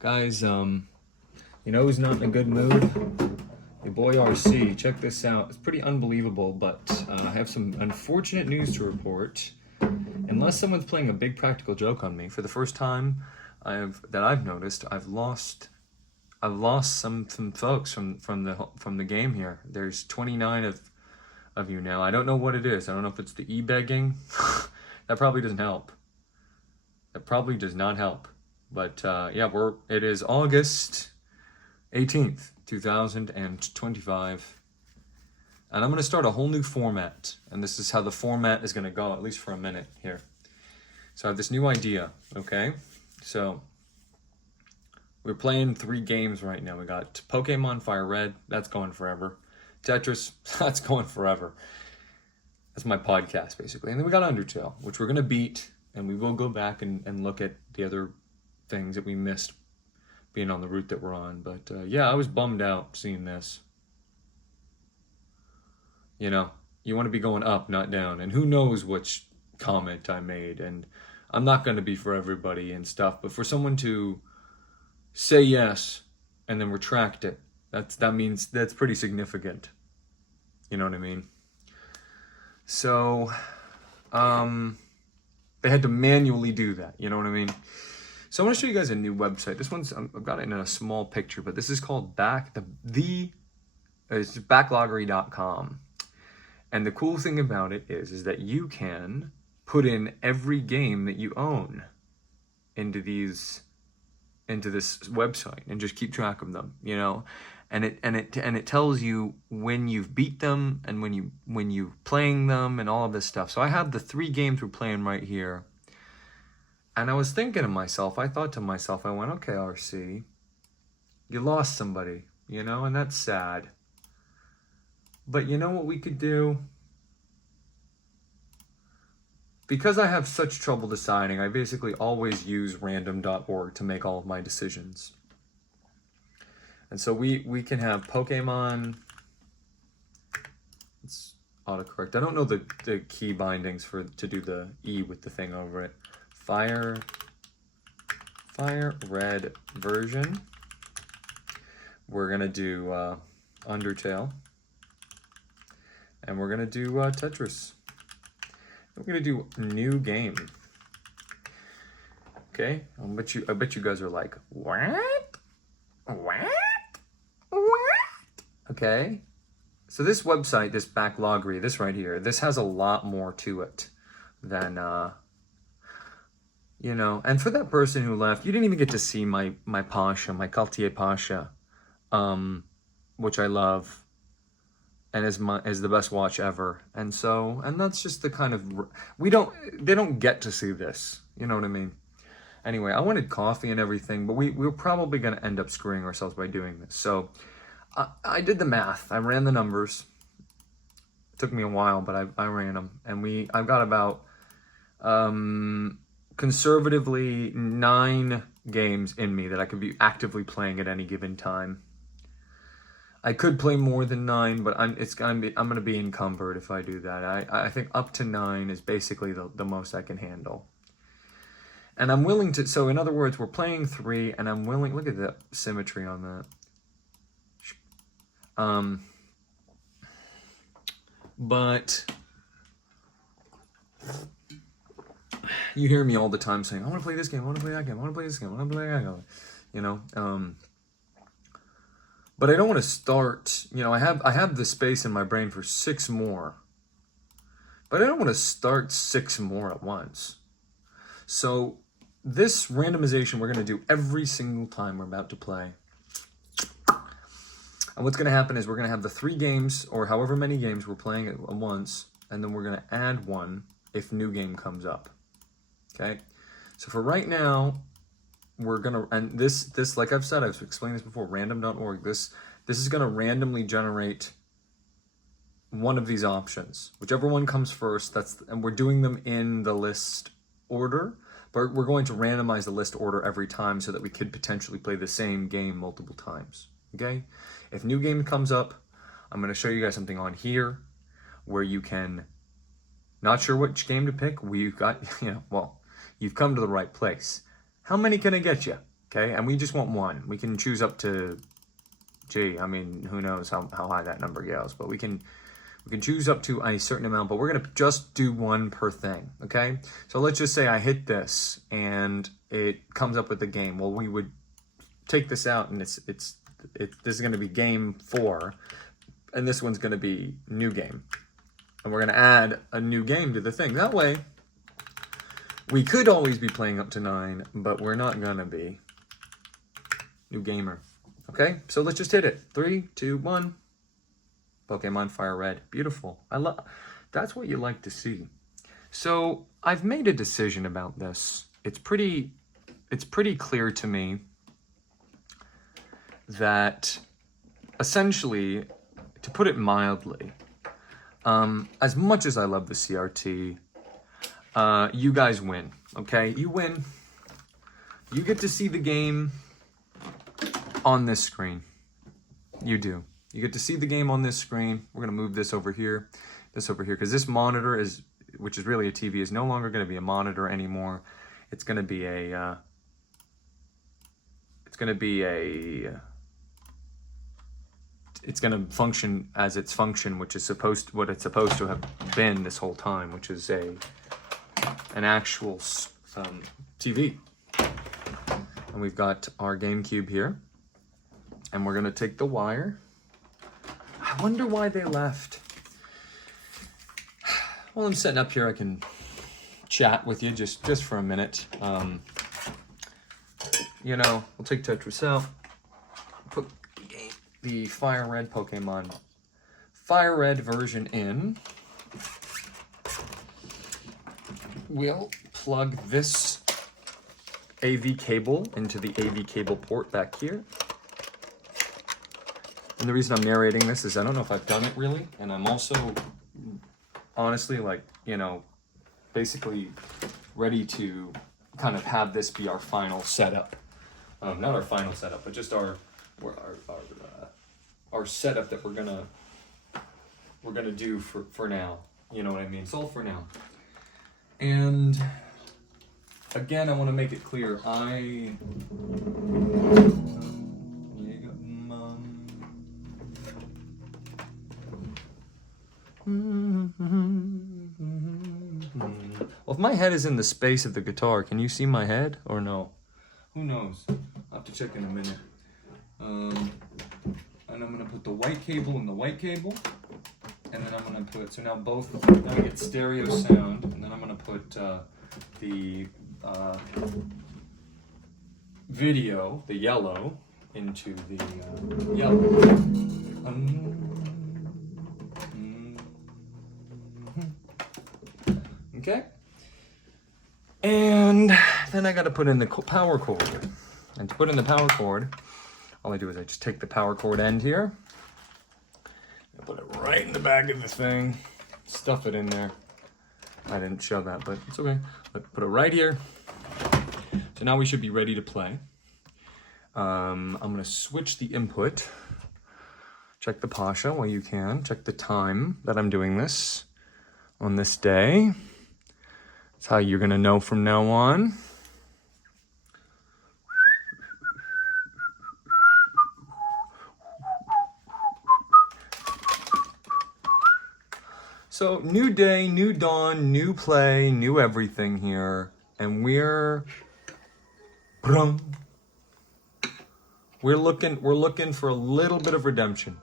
Guys, you know who's not in a good mood? Your boy RC. Check this out. It's pretty unbelievable, but I have some unfortunate news to report. Unless someone's playing a big practical joke on me, for the first time I've noticed, I've lost some folks from the game here. There's 29 of you now. I don't know what it is. I don't know if it's the e-begging. That probably doesn't help. That probably does not help. But yeah, it is August 18th, 2025. And I'm going to start a whole new format. And this is how the format is going to go, at least for a minute here. So I have this new idea, okay? So we're playing 3 games right now. We got Pokémon, FireRed, that's going forever. Tetris, that's going forever. That's my podcast, basically. And then we got Undertale, which we're going to beat. And we will go back and look at the other things that we missed being on the route that we're on. But yeah, I was bummed out seeing this. You know, you want to be going up, not down. And who knows which comment I made. And I'm not going to be for everybody and stuff. But for someone to say yes and then retract it, that means that's pretty significant. You know what I mean? So, they had to manually do that. You know what I mean? So I want to show you guys a new website. This one's, I've got it in a small picture, but this is called it's backloggery.com. And the cool thing about it is that you can put in every game that you own into this website and just keep track of them, you know? And it tells you when you've beat them and when you playing them and all of this stuff. So I have the 3 games we're playing right here. And I was thinking to myself, I thought to myself, I went, okay, RC, you lost somebody, you know, and that's sad. But you know what we could do? Because I have such trouble deciding, I basically always use random.org to make all of my decisions. And so we can have Pokemon. It's autocorrect. I don't know the key bindings to do the E with the thing over it. FireRed version. We're gonna do Undertale, and we're gonna do Tetris. We're gonna do new game. Okay, I bet you guys are like, what? Okay, so this website, this backloggery, this right here, this has a lot more to it than you know. And for that person who left, you didn't even get to see my Pasha, my Cartier Pasha, which I love, and is the best watch ever. And that's just the kind of they don't get to see this. You know what I mean? Anyway, I wanted coffee and everything, but we're probably going to end up screwing ourselves by doing this. So I did the math. I ran the numbers. It took me a while, but I ran them, and I've got about conservatively 9 games in me that I could be actively playing at any given time. I could play more than 9, but I'm gonna be encumbered if I do that. I think up to 9 is basically the most I can handle. And I'm willing to, so in other words, we're playing 3, and I'm willing, look at the symmetry on that. But you hear me all the time saying, I want to play this game, I want to play that game, I want to play this game, I want to play that game, you know? But I don't want to start, you know, I have the space in my brain for 6 more. But I don't want to start 6 more at once. So this randomization we're going to do every single time we're about to play. And what's going to happen is we're going to have the 3 games, or however many games we're playing at once, and then we're going to add 1 if new game comes up. Okay? So for right now, we're going to, and this, like I've said, I've explained this before, random.org, this is going to randomly generate one of these options. Whichever one comes first, and we're doing them in the list order, but we're going to randomize the list order every time so that we could potentially play the same game multiple times. Okay? If new game comes up, I'm going to show you guys something on here where you can, not sure which game to pick, we've got, you know, well, you've come to the right place. How many can I get you? okay? And we just want one. We can choose up to, gee, I mean, who knows how high that number goes, but we can choose up to a certain amount, but we're gonna just do one per thing, okay? So let's just say I hit this and it comes up with the game. Well, we would take this out and this is gonna be game 4, and this one's gonna be new game. And we're gonna add a new game to the thing. That way, we could always be playing up to 9, but we're not gonna be. New gamer. Okay, so let's just hit it. 3, 2, 1. Pokemon FireRed. Beautiful. That's what you like to see. So I've made a decision about this. It's pretty clear to me that essentially, to put it mildly, as much as I love the CRT, you guys win, okay? You win. You get to see the game on this screen. You do. You get to see the game on this screen. We're going to move this over here, because this monitor which is really a TV, is no longer going to be a monitor anymore. It's going to be it's going to function as its function, which is what it's supposed to have been this whole time, which is an actual TV. And we've got our GameCube here, and we're going to take the wire. I wonder why they left. While I'm setting up here, I can chat with you just for a minute. You know, we'll take Tetris out, put the FireRed Pokemon FireRed version in. We'll plug this AV cable into the AV cable port back here. And the reason I'm narrating this is I don't know if I've done it really, and I'm also honestly, like, you know, basically ready to kind of have this be our final setup. Not our final setup, but just our setup that we're gonna do for now. You know what I mean? It's all for now. And again, I want to make it clear. Well, if my head is in the space of the guitar, can you see my head or no? Who knows? I'll have to check in a minute. And I'm gonna put the white cable in the white cable, and then I'm gonna put, so now we get stereo sound, and then I'm gonna put the video, the yellow, into the yellow. Okay, and then I got to put in the power cord. And to put in the power cord, all I do is I just take the power cord end here, and put it right in the back of the thing, stuff it in there. I didn't show that, but it's okay. Put it right here. So now we should be ready to play. I'm gonna switch the input. Check the Pasha while you can. Check the time that I'm doing this on this day. That's how you're gonna know from now on. So, new day, new dawn, new play, new everything here, and we're looking for a little bit of redemption.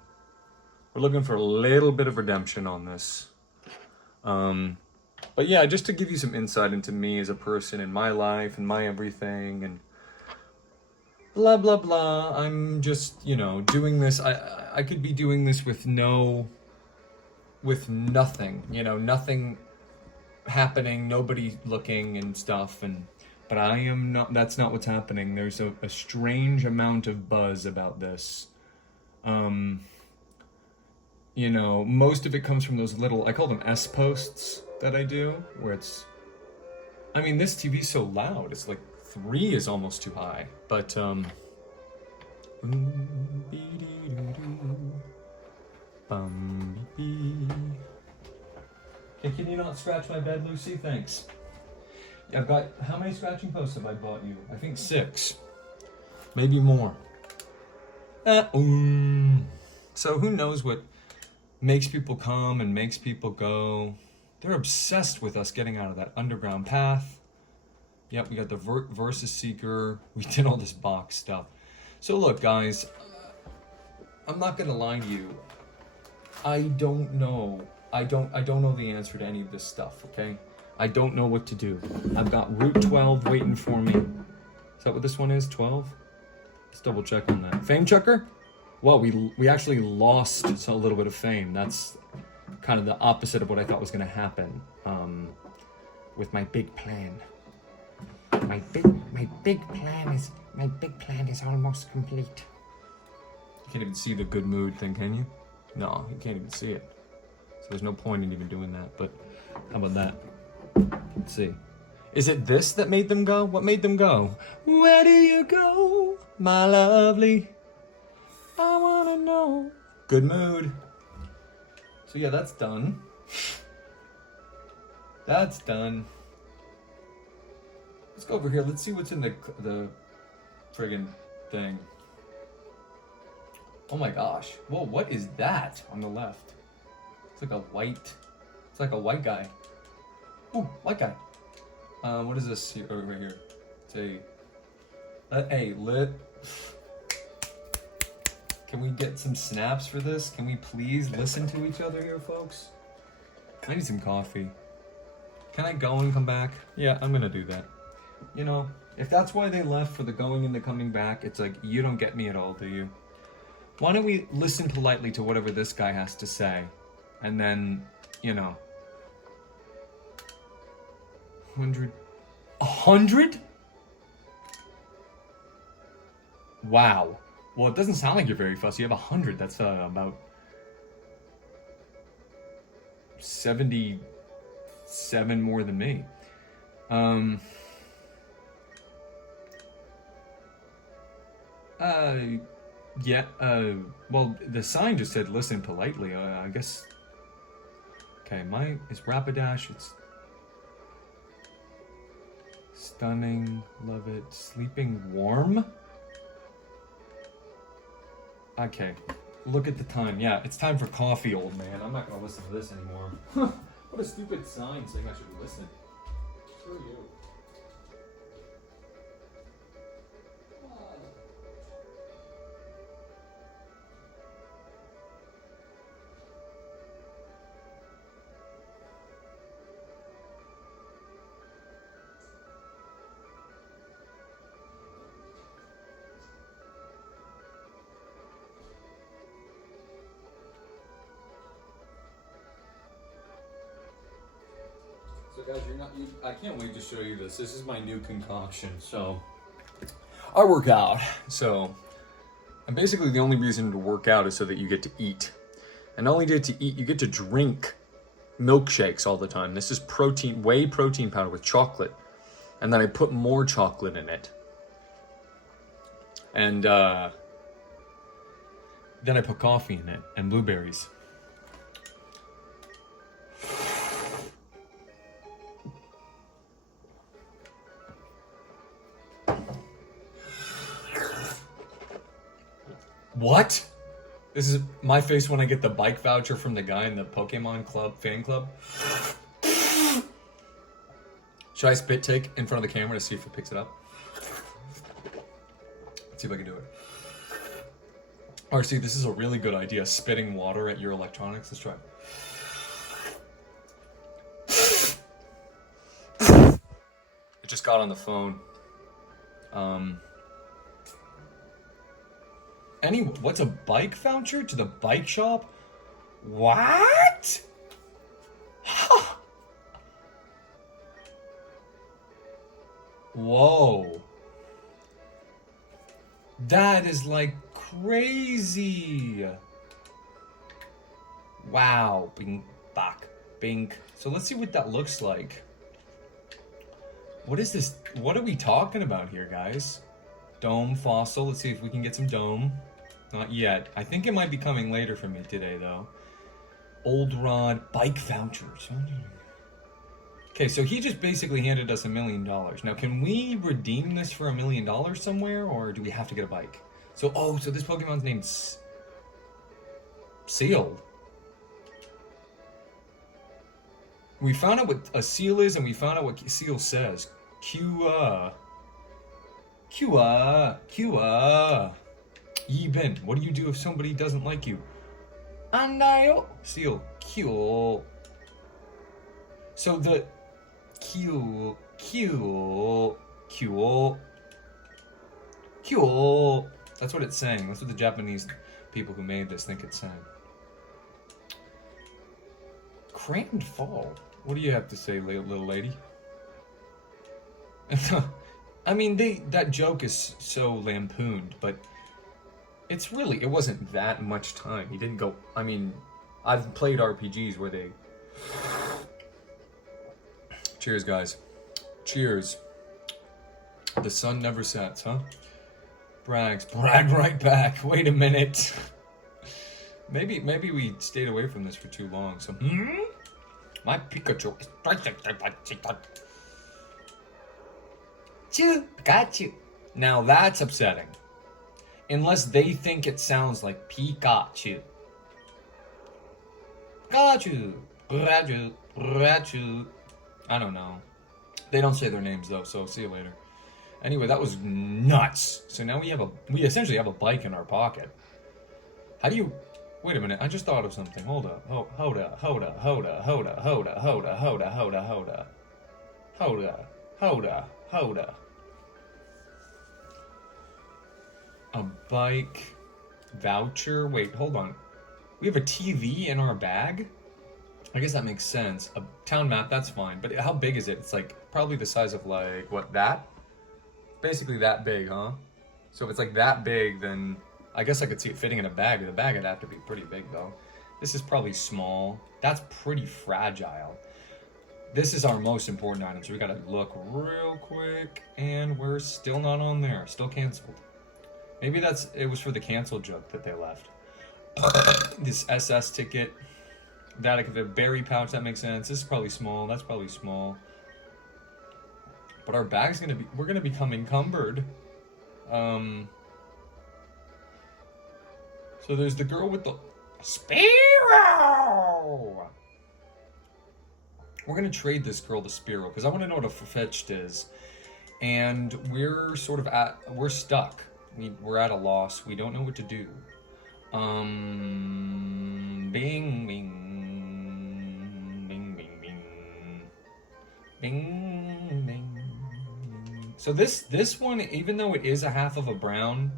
We're looking for a little bit of redemption on this. But yeah, just to give you some insight into me as a person in my life and my everything and blah, blah, blah. I'm just, you know, doing this. I could be doing this with nothing, you know, nothing happening, nobody looking and stuff. But I am not, that's not what's happening. There's a strange amount of buzz about this. You know, most of it comes from those little, I call them S posts that I do, where it's, I mean, this TV's so loud, it's like 3 is almost too high, but, Hey, can you not scratch my bed, Lucy? Thanks. I've got, how many scratching posts have I bought you? I think 6. maybe more. So who knows what makes people come and makes people go. They're obsessed with us getting out of that underground path. Yep, we got the Versus Seeker. We did all this box stuff. So look, guys, I'm not gonna lie to you. I don't know. I don't know the answer to any of this stuff, okay? I don't know what to do. I've got Route 12 waiting for me. Is that what this one is? 12? Let's double check on that. Fame checker? Well, we actually lost a little bit of fame. That's kind of the opposite of what I thought was going to happen with my big plan. My big plan is almost complete. You can't even see the good mood thing, can you? No, you can't even see it. So there's no point in even doing that. But how about that? Let's see. Is it this that made them go? What made them go? Where do you go, my lovely? I wanna know. Good mood. So yeah, that's done. That's done. Let's go over here. Let's see what's in the friggin' thing. Oh my gosh. Whoa, what is that on the left? It's like a white guy. Ooh, white guy. What is this here, over here? It's a lit. Can we get some snaps for this? Can we please listen to each other here, folks? I need some coffee. Can I go and come back? Yeah, I'm gonna do that. You know, if that's why they left for the going and the coming back, it's like, you don't get me at all, do you? Why don't we listen politely to whatever this guy has to say? And then, you know. 100? 100? Wow. Well, it doesn't sound like you're very fussy. You have 100. That's about 77 more than me. Yeah, well, the sign just said listen politely. I guess. Okay, it's Rapidash. It's stunning. Love it. Sleeping warm? Okay, look at the time. Yeah, it's time for coffee, old man. I'm not gonna listen to this anymore. What a stupid sign saying I should listen. Screw you. So guys, I can't wait to show you this. This is my new concoction. So I work out. And basically the only reason to work out is so that you get to eat. And not only get to eat, you get to drink milkshakes all the time. This is whey protein powder with chocolate. And then I put more chocolate in it. And then I put coffee in it and blueberries. What? This is my face when I get the bike voucher from the guy in the Pokémon fan club. Should I spit take in front of the camera to see if it picks it up? Let's see if I can do it. Or see, this is a really good idea, spitting water at your electronics. Let's try it. It just got on the phone. What's a bike voucher to the bike shop? What? Huh. Whoa. That is like crazy. Wow. Bing, bak, bing. So let's see what that looks like. What is this? What are we talking about here, guys? Dome fossil. Let's see if we can get some dome. Not yet. I think it might be coming later for me today, though. Old rod bike vouchers. Okay, so he just basically handed us $1 million. Now, can we redeem this for $1 million somewhere, or do we have to get a bike? So, so this Pokemon's named Seal. We found out what a seal is, and we found out what seal says. Kua. Yi Ben, what do you do if somebody doesn't like you? Andayo. Seal. Kyo. So the Kyo. That's what it's saying. That's what the Japanese people who made this think it's saying. Grand Fall. What do you have to say, little lady? I mean, that joke is so lampooned, but it wasn't that much time. He didn't go. I mean, I've played RPGs where they. Cheers, guys. Cheers. The sun never sets, huh? Brag right back. Wait a minute. Maybe we stayed away from this for too long. So, my Pikachu is Pikachu. Now that's upsetting. Unless they think it sounds like Pikachu. Pikachu. I don't know. They don't say their names though, so see you later. Anyway, that was nuts. So now we essentially have a bike in our pocket. How do you... Wait a minute, I just thought of something. Hold up. Hold up. A bike voucher. Wait, hold on. We have a TV in our bag? I guess that makes sense. A town map, that's fine. But how big is it? It's like probably the size of like, what, that? Basically that big, huh? So if it's like that big, then I guess I could see it fitting in a bag. The bag would have to be pretty big though. This is probably small. That's pretty fragile. This is our most important item, so we gotta look real quick, and we're still not on there. Still canceled. Maybe it was for the cancel joke that they left. This SS ticket. The berry pouch, that makes sense. This is probably small. That's probably small. But our bag's we're gonna become encumbered. So there's the girl with the Spearow. We're gonna trade this girl the Spearow because I want to know what a fetched is, and we're stuck. We're at a loss. We don't know what to do. Bing, bing, bing, bing, bing, bing, bing. So this one, even though it is a half of a brown,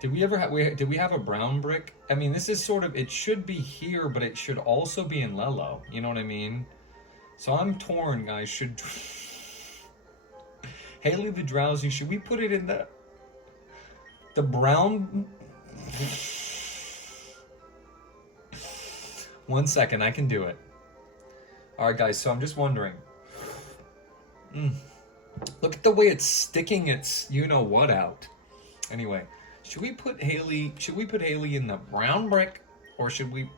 did we have a brown brick? I mean, this is it should be here, but it should also be in Lello. You know what I mean? So I'm torn, guys. Should Haley the Drowsy, should we put it in the brown? 1 second, I can do it. Alright guys, so I'm just wondering. Look at the way it's sticking its you-know-what out. Anyway, should we put Haley in the brown brick, or should we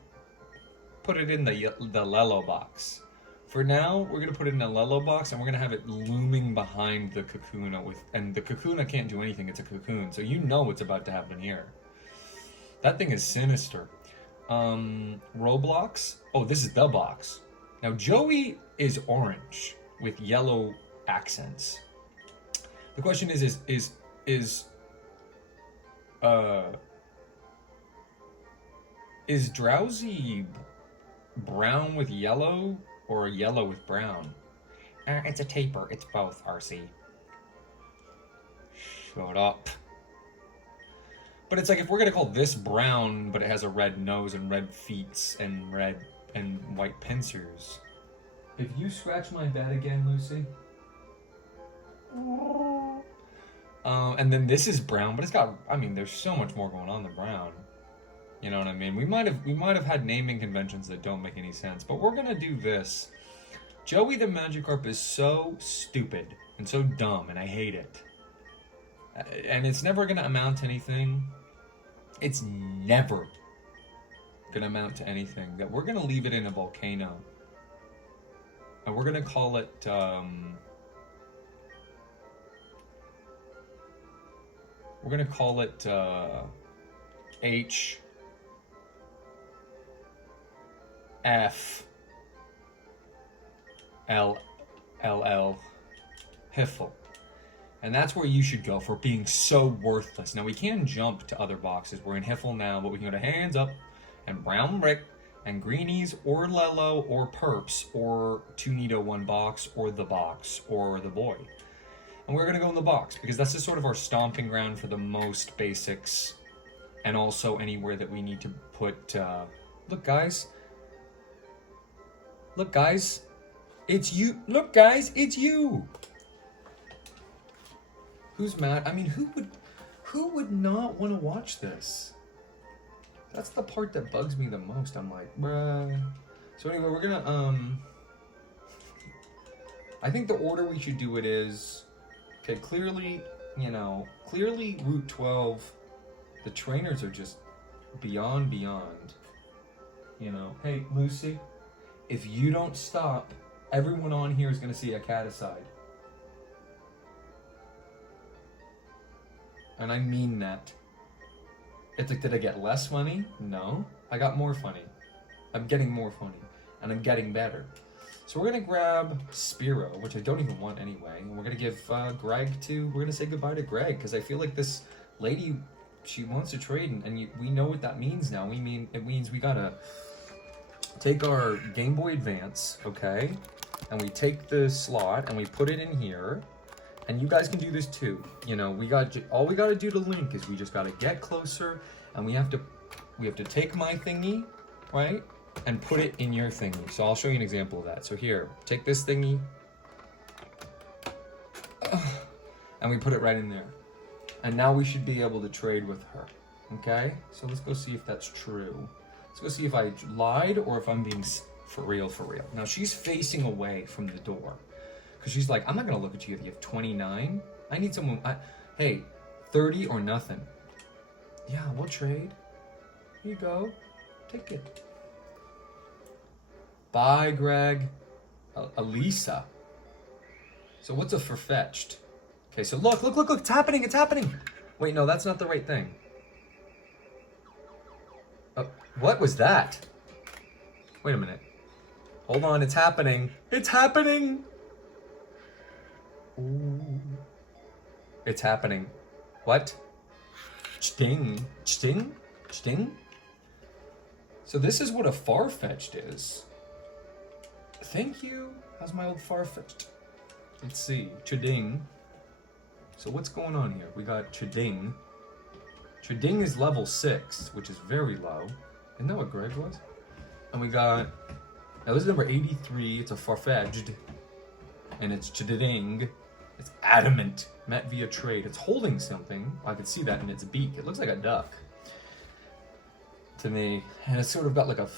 put it in the Lello box? For now, we're going to put it in a Lello box, and we're going to have it looming behind the Kakuna and the Kakuna can't do anything, it's a cocoon, so you know what's about to happen here. That thing is sinister. Roblox. Oh, this is the box. Now, Joey is orange with yellow accents. The question is Drowsy brown with yellow or yellow with brown? It's a taper. It's both, RC. Shut up. But it's like if we're gonna call this brown, but it has a red nose and red feet and red and white pincers. If you scratch my bed again, Lucy. And then this is brown, but it's got. I mean, there's so much more going on than brown. You know what I mean? We might have had naming conventions that don't make any sense, but we're gonna do this. Joey the Magikarp is so stupid and so dumb, and I hate it. And it's never gonna amount to anything. It's never gonna amount to anything. That we're gonna leave it in a volcano. And we're gonna call it H F L L L Hiffle. And that's where you should go for being so worthless. Now we can jump to other boxes. We're in Hiffle now, but we can go to Hands Up and Brown Brick and Greenies or Lello or Perps or Two Nito One Box or The Box or The Boy. And we're gonna go in the box because that's just sort of our stomping ground for the most basics, and also anywhere that we need to put, look guys, it's you, look guys, it's you. Who's mad? I mean, who would not want to watch this? That's the part that bugs me the most. I'm like, bruh. So anyway, we're gonna, I think the order we should do it is, okay, clearly Route 12, the trainers are just beyond. Hey, Lucy, if you don't stop, everyone on here is gonna see a cat aside. And I mean that. It's like, did I get less money? No, I got more funny. I'm getting more funny, and I'm getting better. So we're gonna grab Spiro, which I don't even want anyway, and we're gonna give we're gonna say goodbye to Greg, because I feel like this lady, she wants to trade, and we know what that means now. It means we gotta take our Game Boy Advance, okay, and we take the slot and we put it in here. And you guys can do this too. All we gotta do to link is we just gotta get closer, and we have to take my thingy, right, and put it in your thingy. So I'll show you an example of that. So here, take this thingy, and we put it right in there. And now we should be able to trade with her, okay? So let's go see if that's true. Let's go see if I lied or if I'm being for real. Now she's facing away from the door. Because she's like, I'm not going to look at you if you have 29. I need someone, hey, 30 or nothing. Yeah, we'll trade. Here you go. Take it. Bye, Greg. Elisa. So what's a farfetched? Okay, so look, it's happening. Wait, no, that's not the right thing. What was that? Wait a minute. Hold on, it's happening. Ooh. It's happening. What? Sting. So this is what a Farfetched is. Thank you. How's my old Farfetched? Let's see. Chading. So what's going on here? We got Chading. Chading is level 6, which is very low. Isn't that what Greg was? And we got, now this is number 83. It's a Farfetched. And it's Chading. It's adamant, met via trade. It's holding something. I could see that in its beak. It looks like a duck to me. And it's sort of got like a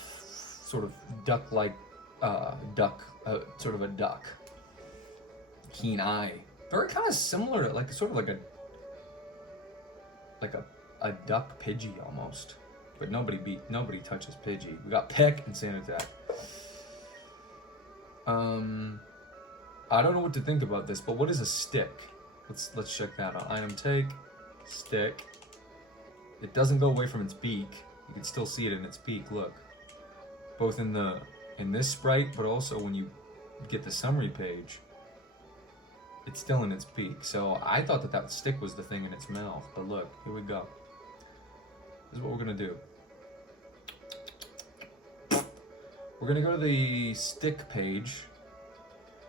sort of duck-like sort of a duck. Keen eye. Very kind of similar to like sort of like a duck Pidgey almost. But nobody touches Pidgey. We got Peck and Sanitak. I don't know what to think about this, but what is a stick? Let's check that out. Item take, stick. It doesn't go away from its beak. You can still see it in its beak. Look, both in this sprite, but also when you get the summary page, it's still in its beak. So I thought that stick was the thing in its mouth. But look, here we go. This is what we're gonna do. We're gonna go to the stick page.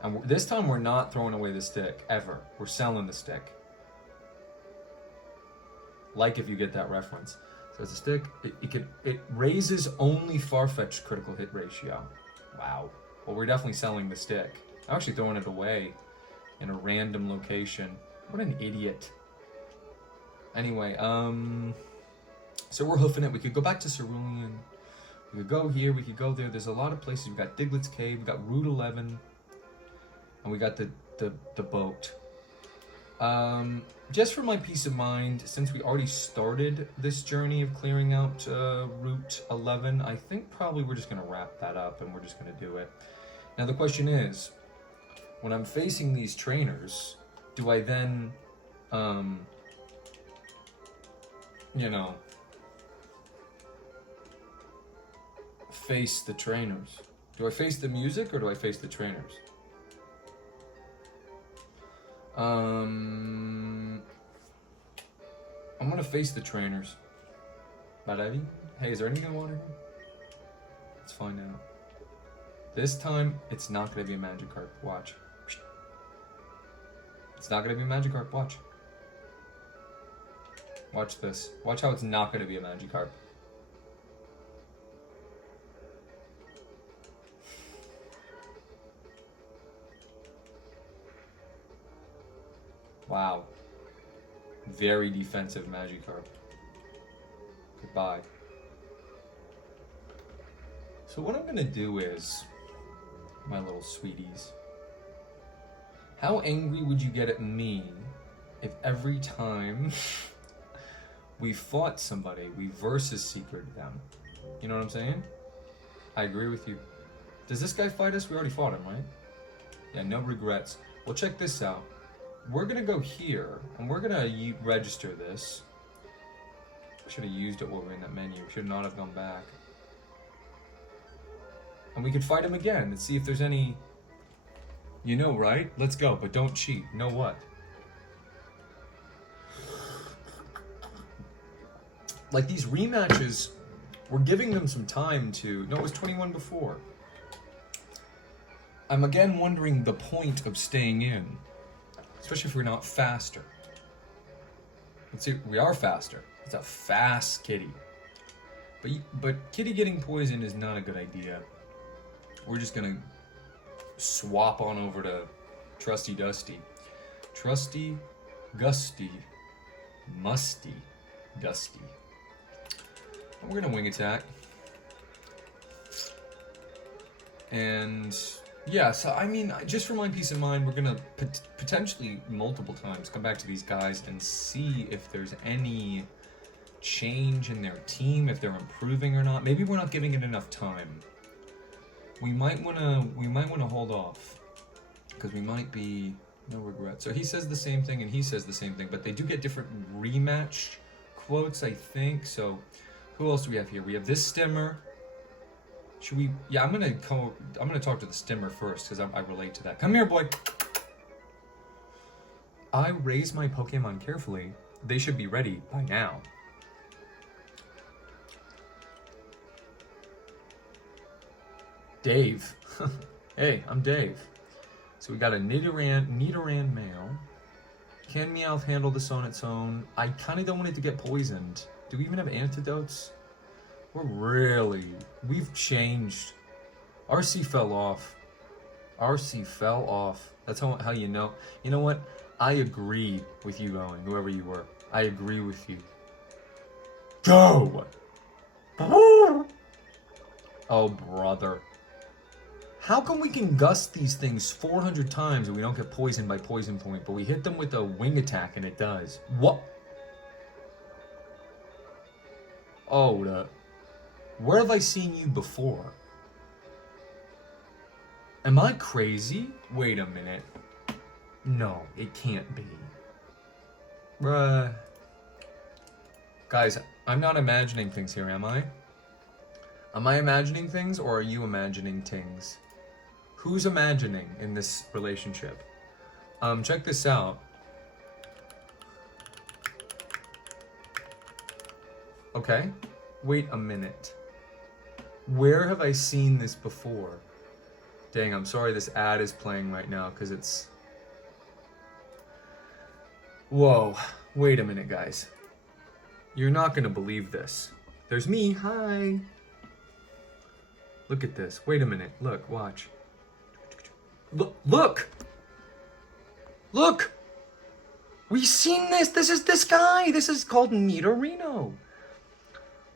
And this time we're not throwing away the stick, ever. We're selling the stick. Like if you get that reference. So it's a stick, it raises only Farfetch'd critical hit ratio. Wow. Well, we're definitely selling the stick. I'm actually throwing it away in a random location. What an idiot. Anyway, so we're hoofing it. We could go back to Cerulean. We could go here, we could go there. There's a lot of places. We got Diglett's Cave, we got Route 11. And we got the boat. Just for my peace of mind, since we already started this journey of clearing out Route 11, I think probably we're just going to wrap that up and we're just going to do it. Now the question is, when I'm facing these trainers, do I then, you know, face the trainers? Do I face the music or do I face the trainers? I'm gonna face the trainers. Hey, is there anything in water here? Let's find out. This time, it's not gonna be a Magikarp. Watch. It's not gonna be a Magikarp. Watch. Watch this. Watch how it's not gonna be a Magikarp. Wow. Very defensive Magikarp. Goodbye. So what I'm gonna do is, my little sweeties, how angry would you get at me if every time we fought somebody, we versus secreted them? You know what I'm saying? I agree with you. Does this guy fight us? We already fought him, right? Yeah, no regrets. Well, check this out. We're gonna go here, and we're gonna register this. Should have used it while we were in that menu. Should not have gone back. And we could fight him again and see if there's any... You know, right? Let's go, but don't cheat. Know what? Like, these rematches, we're giving them some time to... No, it was 21 before. I'm again wondering the point of staying in. Especially if we're not faster. Let's see, we are faster. It's a fast kitty. But kitty getting poisoned is not a good idea. We're just gonna swap on over to Trusty Dusty. Trusty, Gusty, Musty, Dusty. And we're gonna wing attack. And yeah, so I mean, just for my peace of mind, we're gonna potentially multiple times come back to these guys and see if there's any change in their team, if they're improving or not. Maybe we're not giving it enough time. We might wanna hold off because we might be no regret. So he says the same thing and he says the same thing, but they do get different rematch quotes, I think. So who else do we have here? We have this Stimmer. Should we? Yeah, I'm gonna talk to the Stimmer first because I relate to that. Come here, boy. I raise my Pokemon carefully. They should be ready by now. Dave. Hey, I'm Dave. So we got a Nidoran male. Can Meowth handle this on its own? I kind of don't want it to get poisoned. Do we even have antidotes? We've changed. RC fell off. RC fell off. That's how you know. You know what? I agree with you, Owen, whoever you were. I agree with you. Go! Oh, brother. How come we can gust these things 400 times and we don't get poisoned by poison point, but we hit them with a wing attack and it does? What? Oh, where have I seen you before? Am I crazy? Wait a minute. No, it can't be. Bruh. Guys, I'm not imagining things here, am I? Am I imagining things or are you imagining things? Who's imagining in this relationship? Check this out. Okay, wait a minute. Where have I seen this before? Dang, I'm sorry this ad is playing right now because it's... Whoa, wait a minute, guys. You're not gonna believe this. There's me, hi. Look at this, wait a minute, look, watch. Look! Look! We've seen this, this is this guy, this is called Nidorino.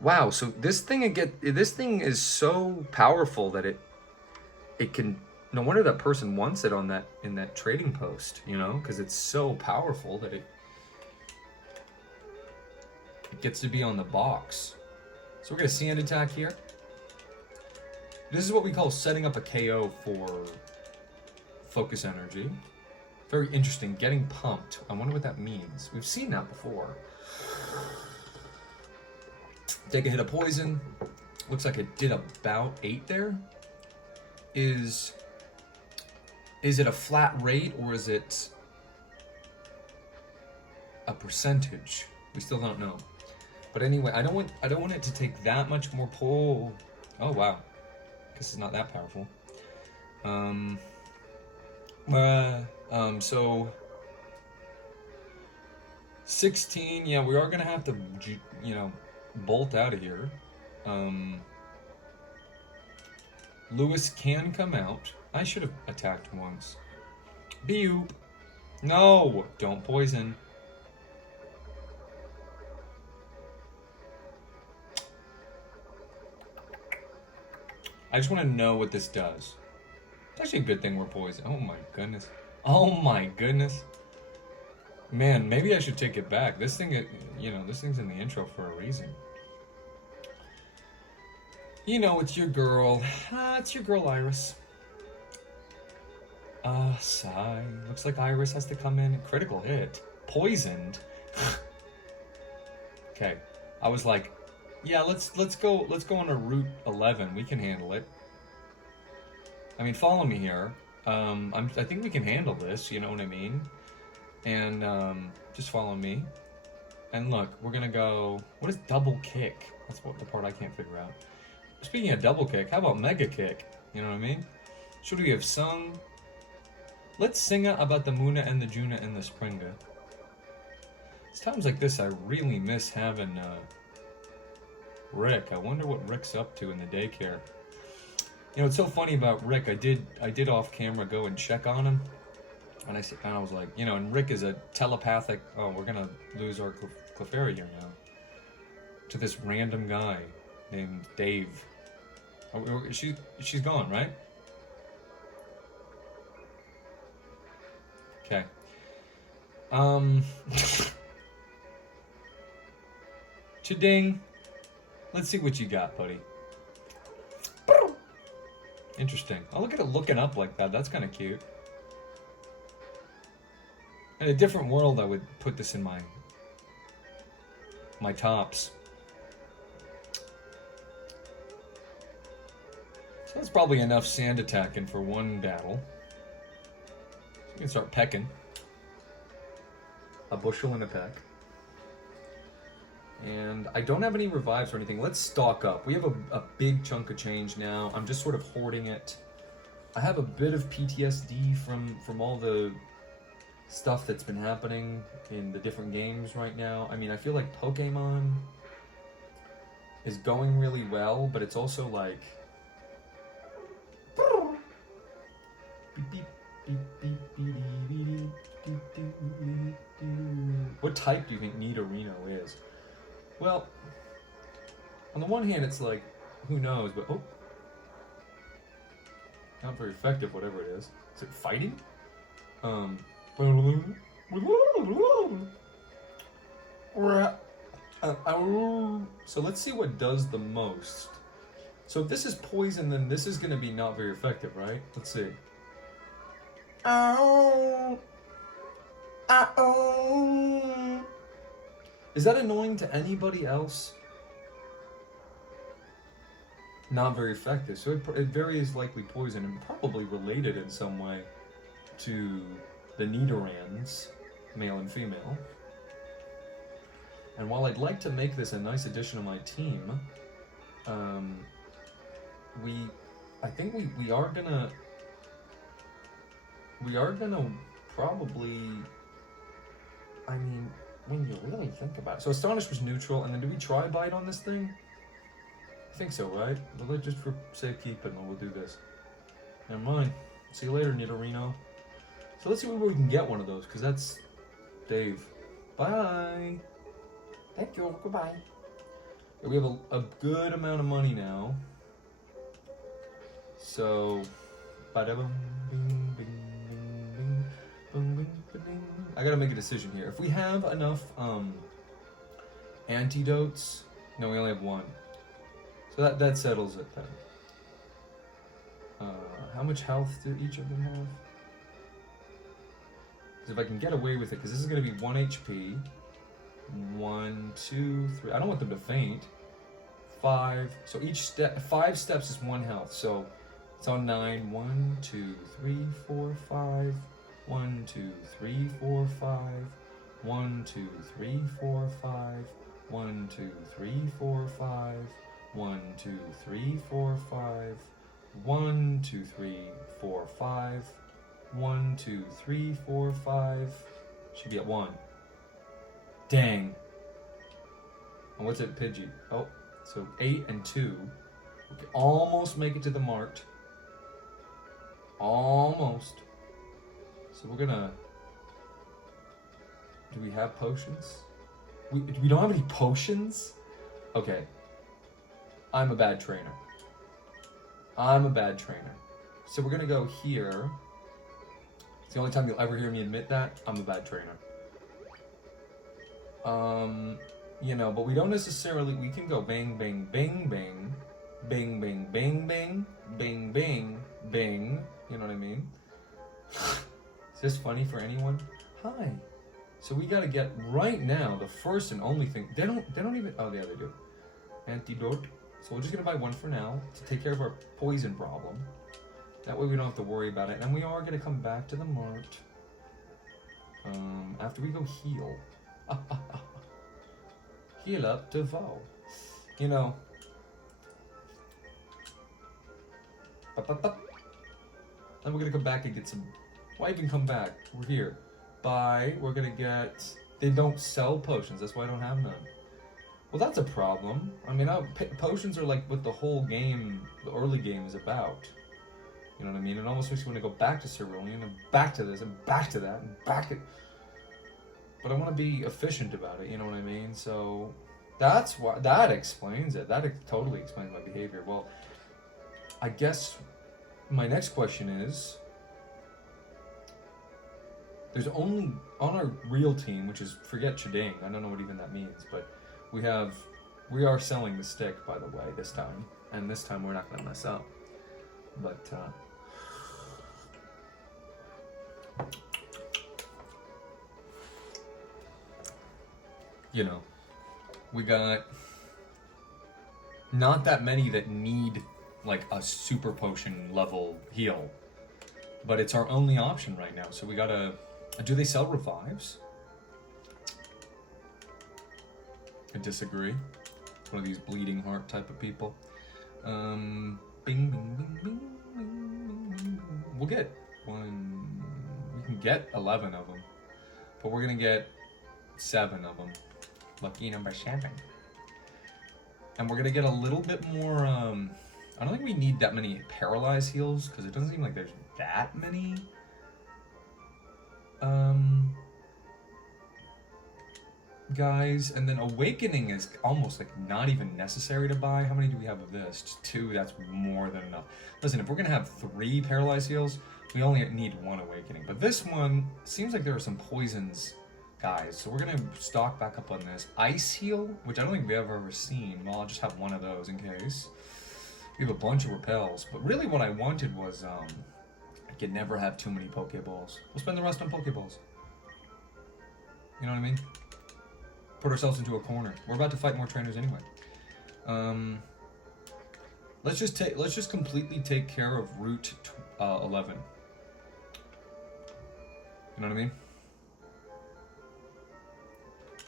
Wow, so this thing is so powerful that it can, no wonder that person wants it on in that trading post, you know, because it's so powerful that it gets to be on the box. So we're gonna sand attack here. This is what we call setting up a KO for focus energy. Very interesting. Getting pumped. I wonder what that means. We've seen that before. Take a hit of poison. Looks like it did about 8 there. Is it a flat rate or is it a percentage? We still don't know. But anyway, I don't want it to take that much more pull. Oh wow. Guess it's not that powerful. So 16, yeah, we are gonna have to, bolt out of here. Lewis can come out. I should have attacked once. Beep. No, don't poison. I just want to know what this does. It's actually a good thing we're poisoned. Oh my goodness. Oh my goodness. Man, maybe I should take it back. This thing, this thing's in the intro for a reason. It's your girl. It's your girl, Iris. Sigh. Looks like Iris has to come in. Critical hit. Poisoned. Okay. I was like, yeah, let's go on a Route 11. We can handle it. I mean, follow me here. I think we can handle this, you know what I mean? And just follow me. And look, we're gonna go. What is double kick? That's the part I can't figure out. Speaking of double kick, how about mega kick? You know what I mean? Should we have sung? Let's sing about the Muna and the Juna and the Springa. It's times like this I really miss having Rick. I wonder what Rick's up to in the daycare. It's so funny about Rick. I did off camera go and check on him, and I was like, and Rick is a telepathic. Oh, we're gonna lose our Clefairy here now to this random guy named Dave. Oh, she's gone, right? Okay. Cha-ding. Let's see what you got, buddy. Interesting. Oh, look at it looking up like that. That's kind of cute. In a different world, I would put this in my tops. So that's probably enough sand attacking for one battle. So we can start pecking. A bushel and a peck. And I don't have any revives or anything. Let's stock up. We have a big chunk of change now. I'm just sort of hoarding it. I have a bit of PTSD from all the stuff that's been happening in the different games right now. I mean, I feel like Pokémon is going really well, but it's also like... What type do you think Nidorino is? Well, on the one hand, it's like, who knows, but oh, not very effective, whatever it is. Is it fighting? So let's see what does the most. So if this is poison, then this is going to be not very effective, right? Let's see. Ow! Ow! Is that annoying to anybody else? Not very effective. So it very is likely poison and probably related in some way to the Nidorans, male and female. And while I'd like to make this a nice addition to my team, I think we are gonna probably, I mean, when you really think about it. So Astonish was neutral, and then do we try bite on this thing? I think so, right? But let's just for safekeeping, we'll do this. Never mind. See you later, Nidorino. So let's see where we can get one of those, because that's Dave. Bye! Thank you, goodbye. Okay, we have a good amount of money now. So, ba-da-bum, bing, bing, bing, bing, bing, bing, bing. I gotta make a decision here. If we have enough antidotes, no, we only have one. So that settles it then. How much health do each of them have? Because if I can get away with it, because this is going to be 1 HP. 1, 2, 3. I don't want them to faint. 5. So each step, 5 steps is 1 health. So it's on 9. 1, 2, 3, 4, 5. 1, 2, 3, 4, 5. 1, 2, 3, 4, 5. 1, 2, 3, 4, 5. 1, 2, 3, 4, 5. 1, 2, 3, 4, 5. 1, 2, 3, 4, 5. Should be at 1. Dang. And what's it, Pidgey? Oh, so 8 and 2. We can almost make it to the marked. Almost. So we're gonna... Do we have potions? We don't have any potions? Okay. I'm a bad trainer. I'm a bad trainer. So we're gonna go here. It's the only time you'll ever hear me admit that. I'm a bad trainer. You know, but we don't necessarily, we can go bang, bang, bang, bang, bang, bang, bang, bang, bang, bang, bang, you know what I mean? Is this funny for anyone? Hi. So we gotta get, right now, the first and only thing, they don't even, oh yeah, they do. Antidote. So we're just gonna buy 1 for now, to take care of our poison problem. That way we don't have to worry about it, and we are gonna come back to the mart. After we go heal. Heal up to Vo. You know. Then we're gonna come back and get some. Why even come back? We're here. Buy. We're gonna get. They don't sell potions. That's why I don't have none. Well, that's a problem. I mean, potions are like what the whole game, the early game, is about. You know what I mean? It almost makes you want to go back to Cerulean and back to this and back to that and back to. But I want to be efficient about it, you know what I mean? So that's why, that explains it. That totally explains my behavior. Well, I guess my next question is, there's only, on our real team, which is, forget Chiding, I don't know what even that means, but we are selling the stick, by the way, this time. And this time we're not going to mess up. But, you know, we got not that many that need like a super potion level heal, but it's our only option right now. So we gotta, do they sell revives? I disagree. It's one of these bleeding heart type of people. Bing, bing, bing, bing, bing, bing. We'll get one, we can get 11 of them, but we're gonna get 7 of them. Lucky number 7. And we're gonna get a little bit more, I don't think we need that many paralyzed heals, because it doesn't seem like there's that many. Guys, and then Awakening is almost like not even necessary to buy. How many do we have of this? Just 2, that's more than enough. Listen, if we're gonna have 3 paralyzed heals, we only need 1 Awakening. But this one, seems like there are some poisons, guys. So we're gonna stock back up on this. Ice Heal, which I don't think we've ever seen. Well, I'll just have 1 of those in case. We have a bunch of repels, but really what I wanted was, I could never have too many Pokeballs. We'll spend the rest on Pokeballs. You know what I mean? Put ourselves into a corner. We're about to fight more trainers anyway. Let's just completely take care of Route 11. You know what I mean?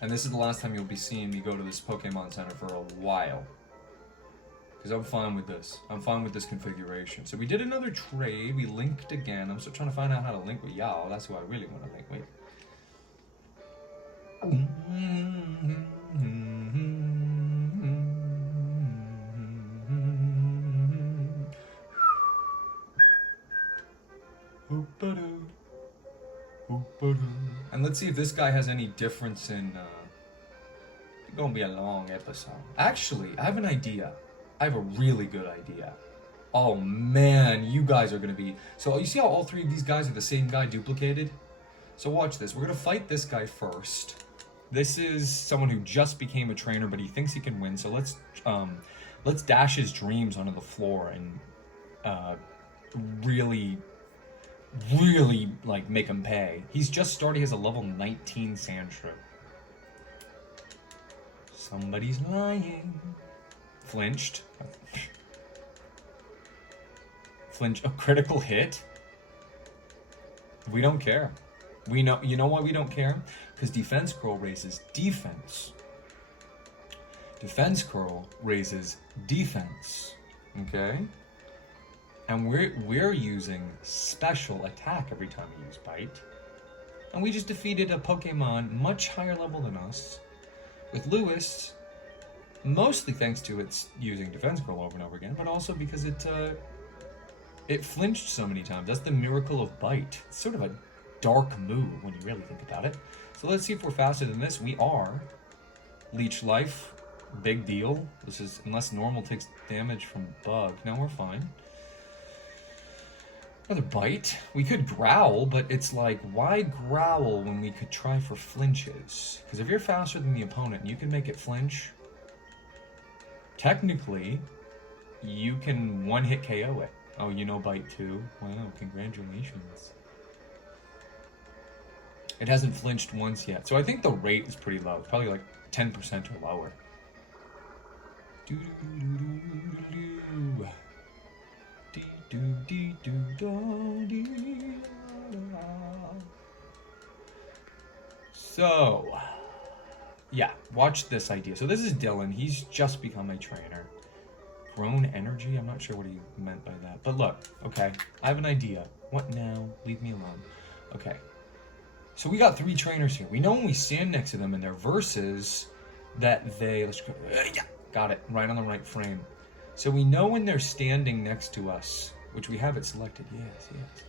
And this is the last time you'll be seeing me go to this Pokemon Center for a while. Because I'm fine with this. I'm fine with this configuration. So we did another trade. We linked again. I'm still trying to find out how to link with y'all. That's who I really want to link with. And let's see if this guy has any difference in, it's gonna be a long episode. Actually, I have an idea. I have a really good idea. Oh man, you guys are gonna be, so you see how all 3 of these guys are the same guy duplicated? So watch this, we're gonna fight this guy first. This is someone who just became a trainer, but he thinks he can win, so let's dash his dreams onto the floor and really, like, make him pay. He's just started. He has a level 19 Sandshrew. Somebody's lying. Flinched. Flinch. A critical hit? We don't care. You know why we don't care? Because Defense Curl raises defense. Defense Curl raises defense. Okay? And we're using special attack every time we use Bite. And we just defeated a Pokemon much higher level than us with Lewis, mostly thanks to its using Defense Curl over and over again, but also because it flinched so many times. That's the miracle of Bite. It's sort of a dark move when you really think about it. So let's see if we're faster than this. We are. Leech Life, big deal. This is, unless normal takes damage from Bug. No, we're fine. Another Bite. We could Growl, but it's like, why Growl when we could try for flinches? Because if you're faster than the opponent and you can make it flinch, technically, you can one-hit KO it. Oh, you know Bite too? Wow, congratulations. It hasn't flinched once yet. So I think the rate is pretty low. It's probably like 10% or lower. So, yeah, watch this idea. So this is Dylan. He's just become a trainer. Grown energy? I'm not sure what he meant by that. But look, okay, I have an idea. What now? Leave me alone. Okay. So we got 3 trainers here. We know when we stand next to them in their verses that they... Let's go. Yeah, got it. Right on the right frame. So we know when they're standing next to us, which we have it selected. Yes, yes.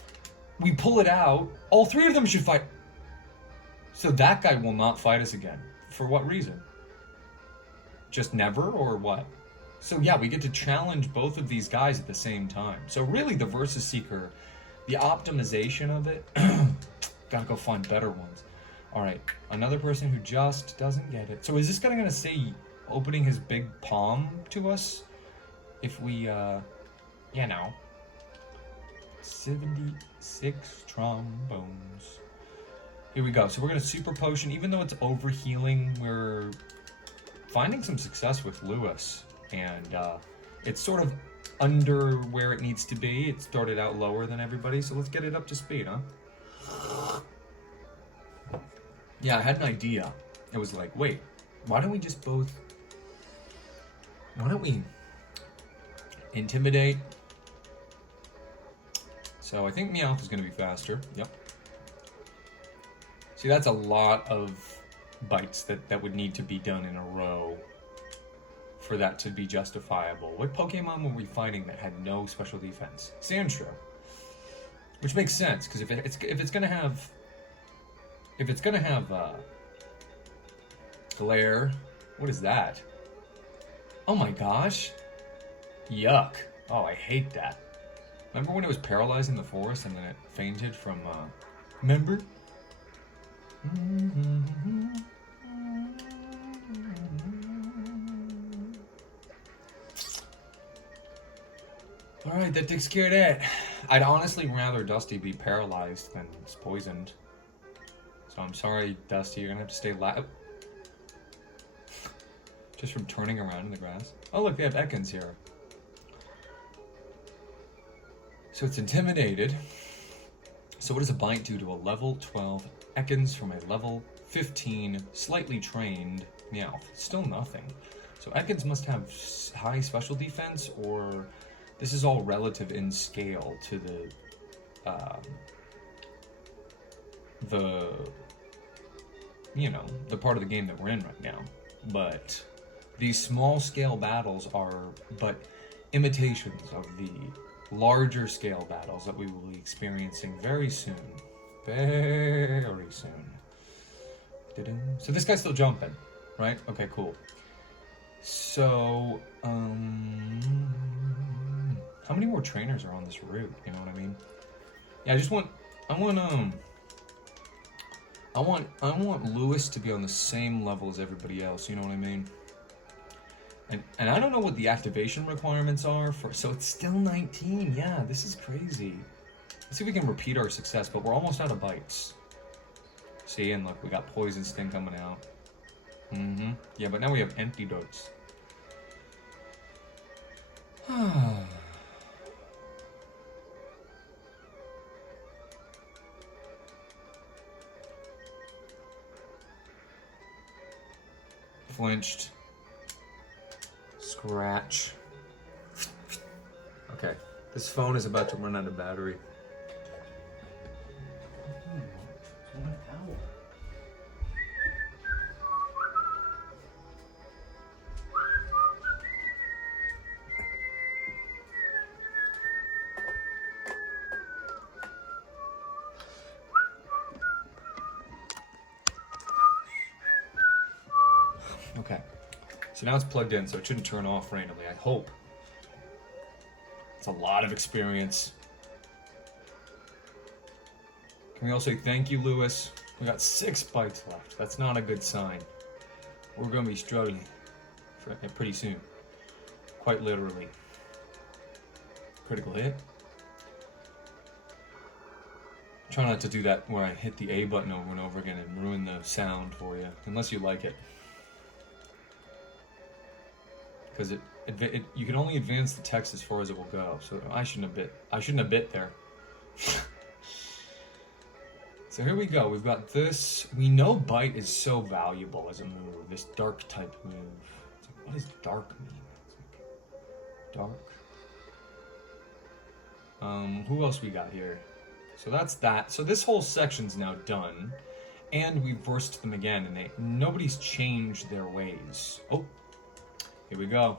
We pull it out. All 3 of them should fight. So that guy will not fight us again. For what reason? Just never, or what? So yeah, we get to challenge both of these guys at the same time. So really the Versus Seeker, the optimization of it, gotta go find better ones. Alright, another person who just doesn't get it. So is this guy gonna say opening his big palm to us? If we, you know, 76 trombones. Here we go. So we're gonna Super Potion. Even though it's overhealing, we're finding some success with Lewis. And it's sort of under where it needs to be. It started out lower than everybody, so let's get it up to speed, huh? Yeah, I had an idea. It was like, wait, why don't we just both... Why don't we Intimidate? So I think Meowth is going to be faster. Yep. See, that's a lot of bites that would need to be done in a row for that to be justifiable. What Pokemon were we fighting that had no special defense? Sandshrew. Which makes sense, because if it's gonna have Glare, what is that? Oh my gosh. Yuck. Oh, I hate that. Remember when it was paralyzed in the forest and then it fainted from, remember? Alright, that takes care of that. I'd honestly rather Dusty be paralyzed than poisoned. So I'm sorry, Dusty, you're gonna have to stay just from turning around in the grass. Oh look, they have Ekans here. So it's intimidated. So what does a bite do to a level 12 Ekans from a level 15 slightly trained Meowth? Still nothing. So Ekans must have high special defense, or this is all relative in scale to the part of the game that we're in right now. But these small scale battles are but imitations of the larger scale battles that we will be experiencing very soon. Very soon. So this guy's still jumping, right? Okay, cool. So, how many more trainers are on this route? You know what I mean? Yeah, I want Lewis to be on the same level as everybody else. You know what I mean? And I don't know what the activation requirements are for, so it's still 19. Yeah, this is crazy. Let's see if we can repeat our success, but we're almost out of bites. See, and look, we got Poison Sting coming out. Yeah, but now we have antidotes. Flinched. Scratch. Okay, this phone is about to run out of battery. Okay, so now it's plugged in, so it shouldn't turn off randomly, I hope. It's a lot of experience. Can we all say thank you, Lewis? We got 6 bites left. That's not a good sign. We're going to be struggling pretty soon. Quite literally. Critical hit. Try not to do that where I hit the A button over and over again and ruin the sound for you, unless you like it. Because you can only advance the text as far as it will go. So I shouldn't have bit there. So here we go. We've got this. We know bite is so valuable as a move. This dark type move. It's like, what does dark mean? It's like, dark. Who else we got here? So that's that. So this whole section's now done, and we've versed them again, and nobody's changed their ways. Oh. Here we go.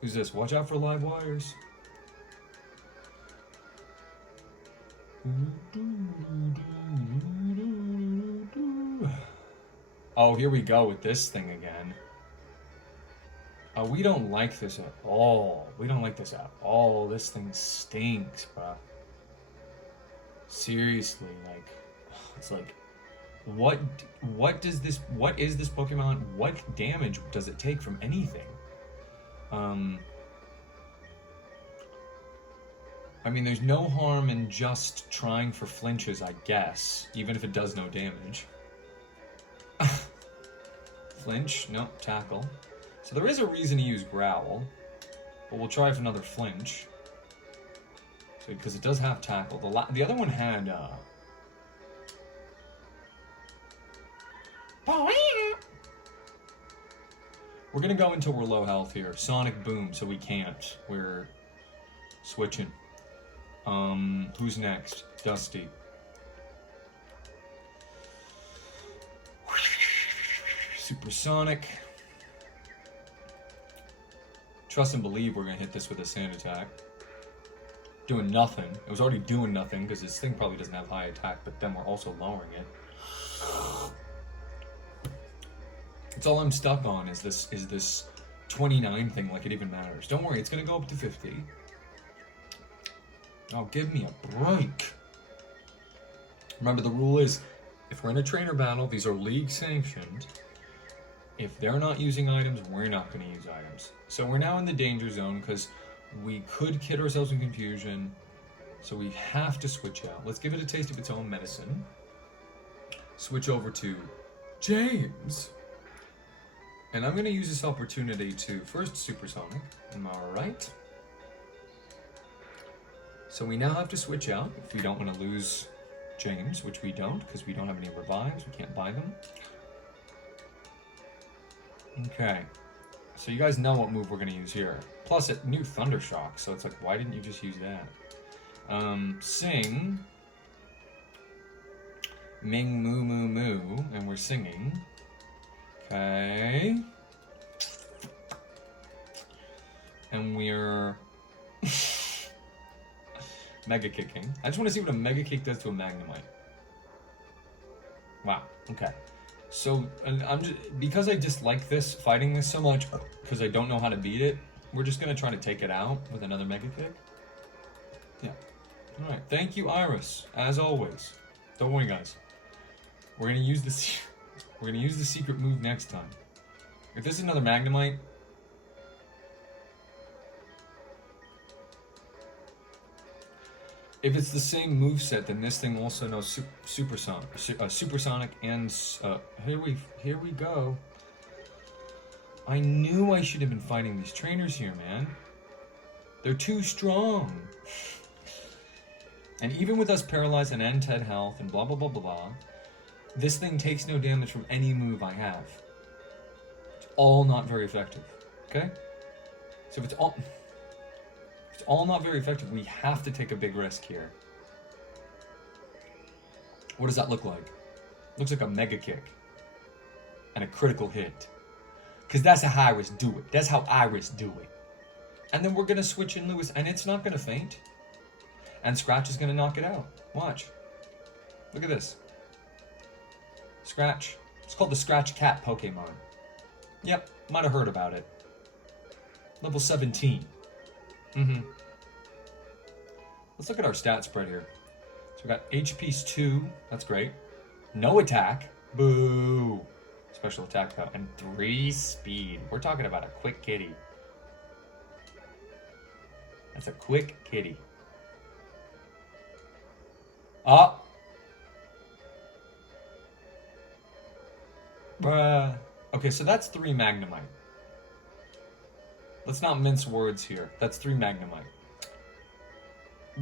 Who's this? Watch out for live wires. Oh, here we go with this thing again. Oh, we don't like this at all. We don't like this at all. This thing stinks, bro. Seriously, like, it's like, what is this Pokemon? What damage does it take from anything? I mean, there's no harm in just trying for flinches, I guess, even if it does no damage. Flinch, no, tackle. So there is a reason to use growl, but we'll try for another flinch. So, because it does have tackle. The other one had, we're gonna go until we're low health here. Sonic Boom, so we can't. We're switching. Who's next? Dusty. Supersonic. Trust and believe we're gonna hit this with a sand attack. Doing nothing. It was already doing nothing because this thing probably doesn't have high attack, but then we're also lowering it. It's all I'm stuck on is this 29 thing, like it even matters. Don't worry, it's gonna go up to 50. Oh, give me a break. Remember, the rule is, if we're in a trainer battle, these are league sanctioned. If they're not using items, we're not gonna use items. So we're now in the danger zone because we could kid ourselves in confusion. So we have to switch out. Let's give it a taste of its own medicine. Switch over to James. And I'm going to use this opportunity to first Supersonic. Am I right? So we now have to switch out if we don't want to lose James, which we don't because we don't have any revives. We can't buy them. Okay. So you guys know what move we're going to use here. Plus it new Thundershock, so it's like, why didn't you just use that? Sing. Ming moo moo moo, and we're singing. Okay. And we're Mega Kicking. I just want to see what a Mega Kick does to a Magnemite. Wow, okay. So, and because I dislike fighting this so much, because I don't know how to beat it, we're just going to try to take it out with another Mega Kick. Yeah. Alright, thank you, Iris, as always. Don't worry, guys. We're going to use this. We're going to use the secret move next time. If this is another Magnemite, If it's the same moveset, then this thing also knows supersonic, and here we go. I knew I should have been fighting these trainers here, man. They're too strong. And even with us paralyzed and N10 health and blah blah blah blah blah, this thing takes no damage from any move I have. It's all not very effective. Okay? So if it's all not very effective, we have to take a big risk here. What does that look like? Looks like a mega kick. And a critical hit. Because that's how Iris do it. That's how Iris do it. And then we're going to switch in Lewis, and it's not going to faint. And Scratch is going to knock it out. Watch. Look at this. Scratch. It's called the Scratch Cat Pokémon. Yep, might have heard about it. Level 17. Let's look at our stat spread here. So we got HP's 2. That's great. No attack. Boo. Special attack though. And 3 speed. We're talking about a quick kitty. That's a quick kitty. Ah. Bruh. Okay, so that's 3 Magnemite. Let's not mince words here. That's 3 Magnemite.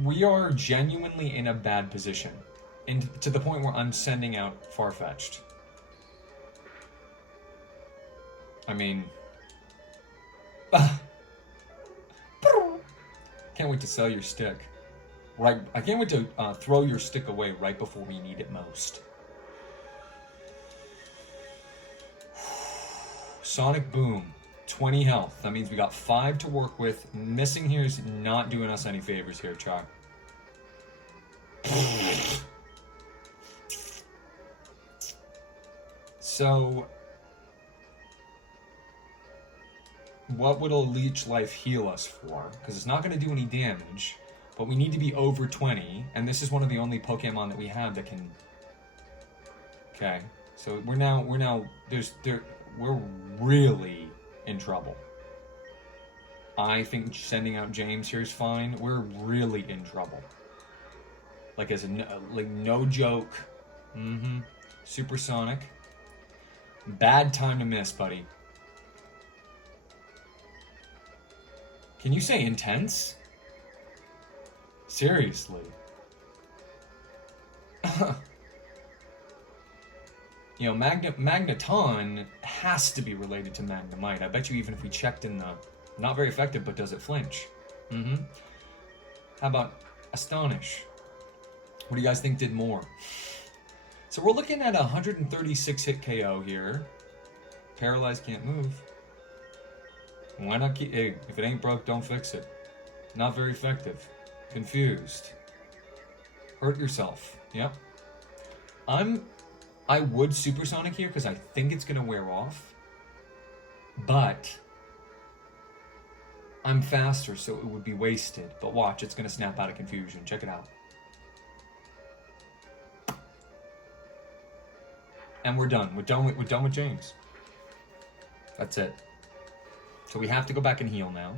We are genuinely in a bad position. To the point where I'm sending out Farfetch'd. I mean... Can't wait to sell your stick. Right, I can't wait to throw your stick away right before we need it most. Sonic Boom. 20 health. That means we got 5 to work with. Missing here is not doing us any favors here, Char. So, what would a Leech Life heal us for? Because it's not going to do any damage, but we need to be over 20, and this is one of the only Pokemon that we have that can... Okay, so we're really in trouble. I think sending out James here is fine. We're really in trouble. Like no joke. Supersonic. Bad time to miss, buddy. Can you say intense? Seriously. You know, Magneton has to be related to Magnemite. I bet you even if we checked in the... Not very effective, but does it flinch? How about Astonish? What do you guys think did more? So we're looking at a 136 hit KO here. Paralyzed, can't move. Why not keep... Hey, if it ain't broke, don't fix it. Not very effective. Confused. Hurt yourself. Yep. I would Supersonic here because I think it's going to wear off. But I'm faster, so it would be wasted. But watch, it's going to snap out of confusion. Check it out. And we're done. We're done with James. That's it. So we have to go back and heal now.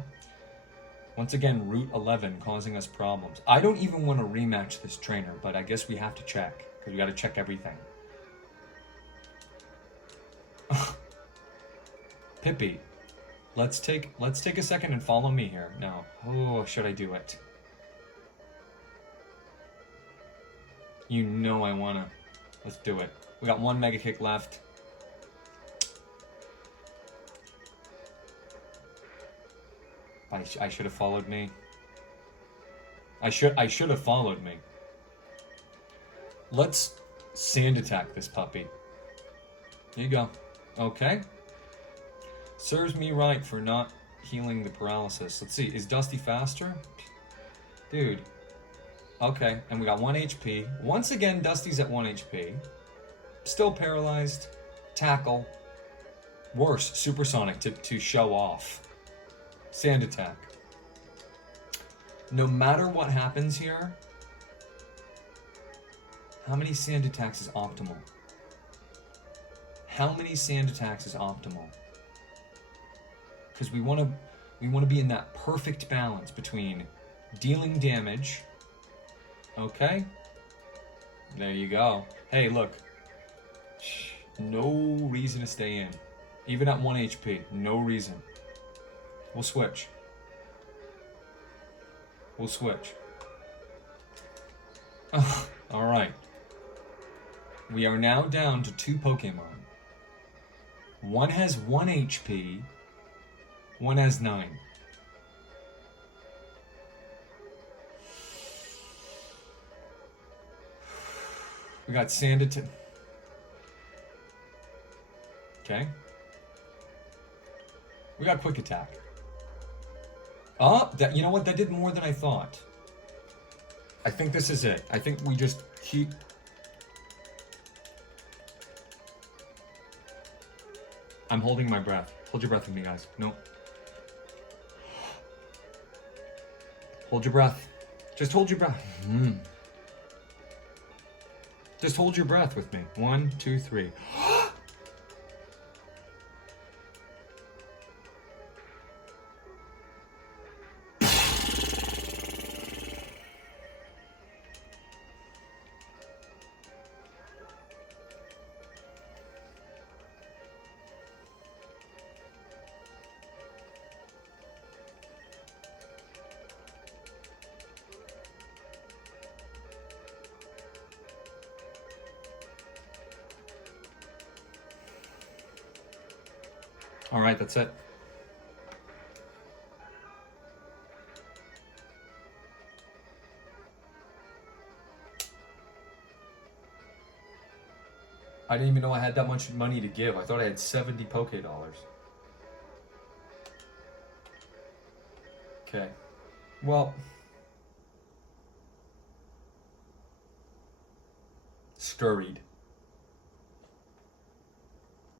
Once again, Route 11 causing us problems. I don't even want to rematch this trainer, but I guess we have to check. Because we got to check everything. Pippi, let's take a second and follow me here now. Oh, should I do it? You know I wanna. Let's do it. We got 1 Mega Kick left. I should have followed me. I should have followed me. Let's Sand Attack this puppy. Here you go. Okay. Serves me right for not healing the paralysis. Let's see, is Dusty faster? Dude. Okay, and we got 1 HP. Once again, Dusty's at 1 HP. Still paralyzed. Tackle. Worse, Supersonic to show off. Sand Attack. No matter what happens here, how many Sand Attacks is optimal? How many Sand Attacks is optimal? Because we want to be in that perfect balance between dealing damage Okay. There you go. Hey, look. No reason to stay in. Even at 1 HP. No reason. We'll switch. We'll switch. Alright. We are now down to 2 Pokemon. One has 1 HP. One has 9. We got Sanditon. Okay. We got Quick Attack. Oh, that, you know what? That did more than I thought. I think this is it. I think we just keep... I'm holding my breath. Hold your breath with me, guys. No. Hold your breath. Just hold your breath. Just hold your breath with me. 1, 2, 3. All right, that's it. I didn't even know I had that much money to give. I thought I had 70 Poké dollars. Okay. Well, scurried.